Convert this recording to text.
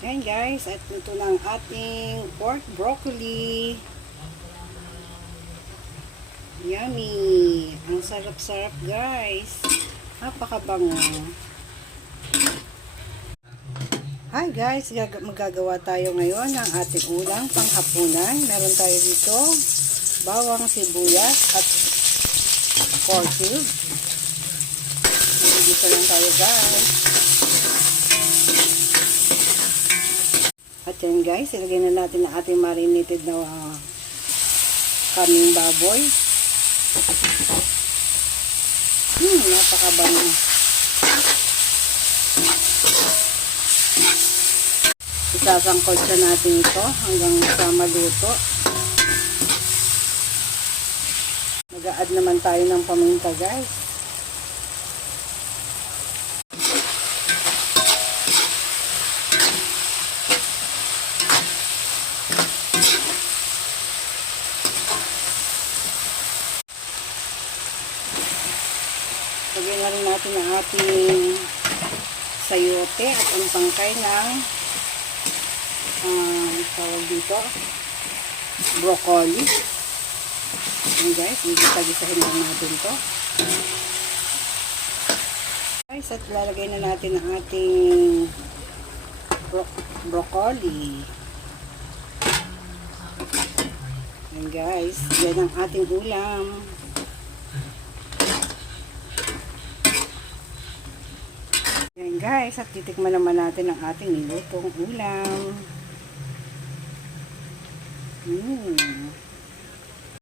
Ayan guys, at ito na ang ating pork broccoli. Yummy! Ang sarap-sarap guys. Napakabango. Hi guys, magagawa tayo ngayon ng ating ulang panghapunan. Meron tayo dito bawang, sibuyas at pork cube. Dito lang tayo guys. At yan guys, ilagay na natin ang ating marinated na kaming baboy. Napakabango. Isasangkot siya natin ito hanggang sa maluto. Mag-a-add naman tayo ng paminta guys. Lagyan na rin natin ang ating sayote at ang tangkay ng tawag dito broccoli. Ayan guys, gisa-gisahin lang natin to guys, at lalagay na natin ang ating broccoli. Ayan guys, yan ang ating ulam. Ayan guys, at titikman naman natin ang ating nilutong ulam.